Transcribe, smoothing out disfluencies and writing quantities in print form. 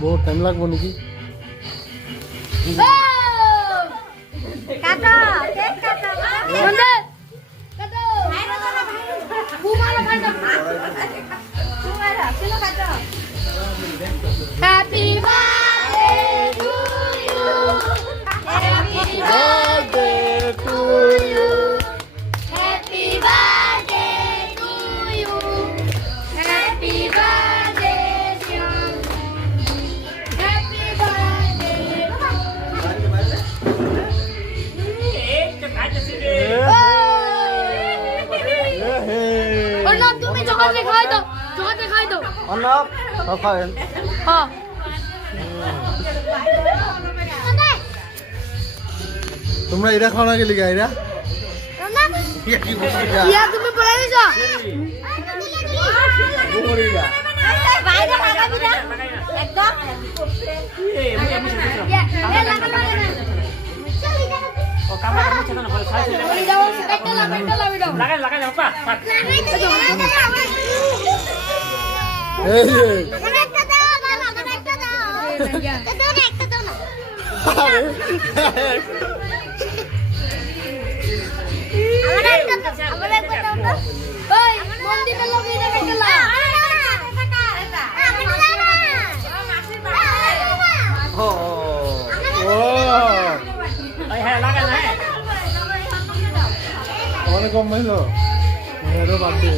বহুত টাইম লাগবো নাকি? কাটো কেক কাটো বন্ধু কাটো ভাইরা তোরা বুমালা ভাই দাও বুমালা চলো কাটো happy birthday to you happy birthday to you happy birthday to you happy birthday to happy birthday Arnab তুমি জগতে খাই দাও জগতে খাই দাও অর্ণব সব খাবেন? হ্যাঁ তোমরা এরা খাও না গেলি গাইরা? অর্ণব কি বলছিস? ইয়া তুমি পড়ে দিছো বাইরে লাগাবি না একদম এ লাগাবি না ও কামড়া মুছে না বলে সাইজ এই দাও একটা লাগাই দাও লাগাই দাও পা এই যে আমাকে একটা দাও আমাকে একটা দাও একটা দাও না আমাকে একটা দাও আমাকে একটা দাও না ওই মন্দিরে লগিয়ে দে একটা লা ও ও এই হ্যাঁ লাগাই না অনেক কম হইলো। মেয়েরও বাদ দে।